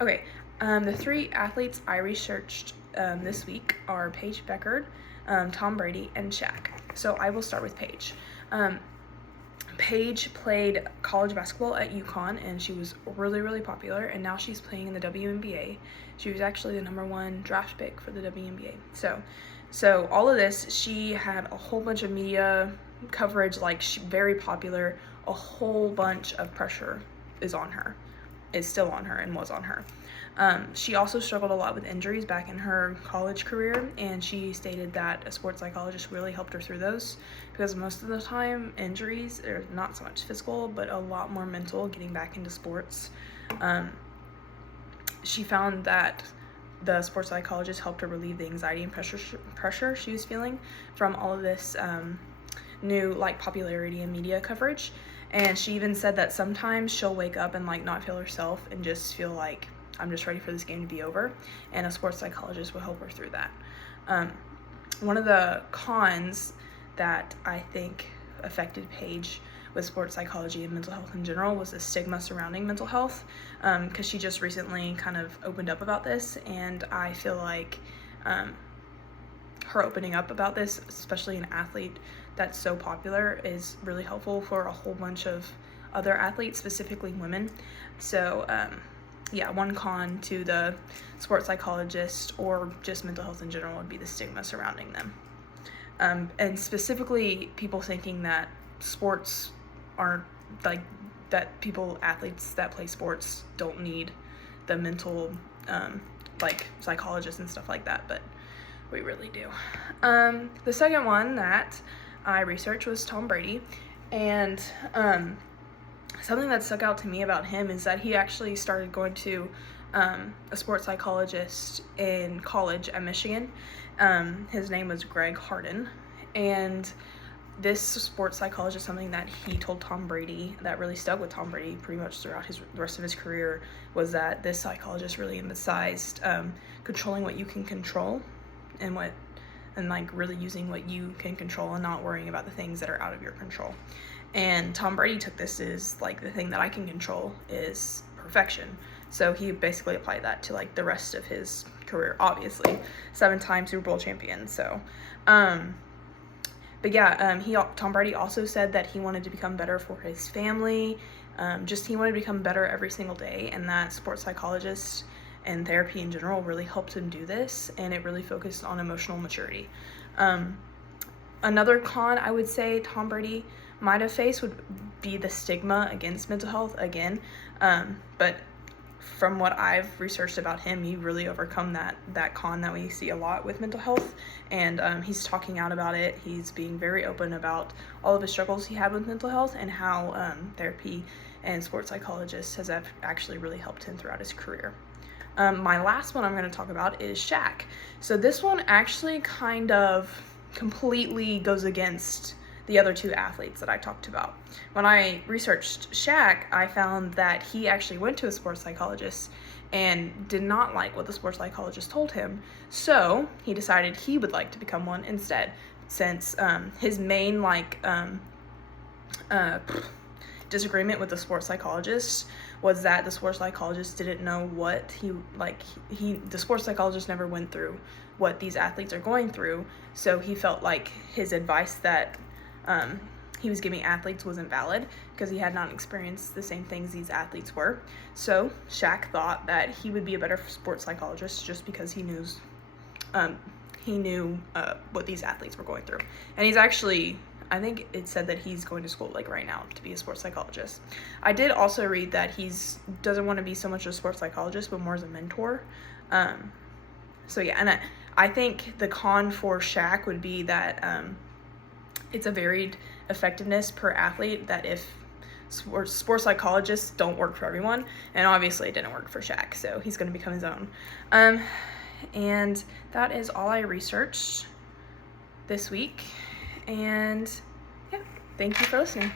Okay, the three athletes I researched this week are Paige Beckard, Tom Brady, and Shaq. So I will start with Paige. Paige played college basketball at UConn, and she was really, really popular, and now she's playing in the WNBA. She was actually the #1 draft pick for the WNBA. So all of this, she had a whole bunch of media coverage, like very popular. A whole bunch of pressure is still on her and was on her. She also struggled a lot with injuries back in her college career, and she stated that a sports psychologist really helped her through those, because most of the time injuries are not so much physical but a lot more mental, getting back into sports. She found that the sports psychologist helped her relieve the anxiety and pressure she was feeling from all of this new popularity and media coverage. And she even said that sometimes she'll wake up and not feel herself and just feel like, I'm just ready for this game to be over, and a sports psychologist will help her through that. One of the cons that I think affected Paige with sports psychology and mental health in general was the stigma surrounding mental health, because she just recently kind of opened up about this, and I feel like her opening up about this, especially an athlete that's so popular, is really helpful for a whole bunch of other athletes, specifically women. So yeah, one con to the sports psychologist or just mental health in general would be the stigma surrounding them. And specifically people thinking that sports aren't athletes that play sports don't need the mental psychologists and stuff like that, but we really do. The second one that I researched was Tom Brady, and something that stuck out to me about him is that he actually started going to a sports psychologist in college at Michigan. His name was Greg Harden, and this sports psychologist, something that he told Tom Brady that really stuck with Tom Brady pretty much throughout the rest of his career, was that this psychologist really emphasized controlling what you can control and really using what you can control and not worrying about the things that are out of your control. And Tom Brady took this as the thing that I can control is perfection. So he basically applied that to the rest of his career, obviously. 7-time Super Bowl champion. So, but yeah, Tom Brady also said that he wanted to become better for his family. He wanted to become better every single day, and that sports psychologists and therapy in general really helped him do this, and it really focused on emotional maturity. Another con I would say Tom Brady might have faced would be the stigma against mental health again, but from what I've researched about him, he really overcome that con that we see a lot with mental health, and he's talking out about it. He's being very open about all of the struggles he had with mental health and how therapy and sports psychologists has actually really helped him throughout his career. My last one I'm going to talk about is Shaq. So this one actually kind of completely goes against the other two athletes that I talked about. When I researched Shaq, I found that he actually went to a sports psychologist and did not like what the sports psychologist told him. So he decided he would like to become one instead, since his main disagreement with the sports psychologist was that the sports psychologist didn't know what the sports psychologist never went through what these athletes are going through, so he felt like his advice that he was giving athletes wasn't valid because he had not experienced the same things these athletes were. So Shaq thought that he would be a better sports psychologist just because he knew what these athletes were going through. And he's actually, I think it said that he's going to school right now to be a sports psychologist. I did also read that doesn't want to be so much a sports psychologist, but more as a mentor. So yeah, and I think the con for Shaq would be that it's a varied effectiveness per athlete, that if sports psychologists don't work for everyone, and obviously it didn't work for Shaq, so he's going to become his own. And that is all I researched this week. And yeah, thank you for listening.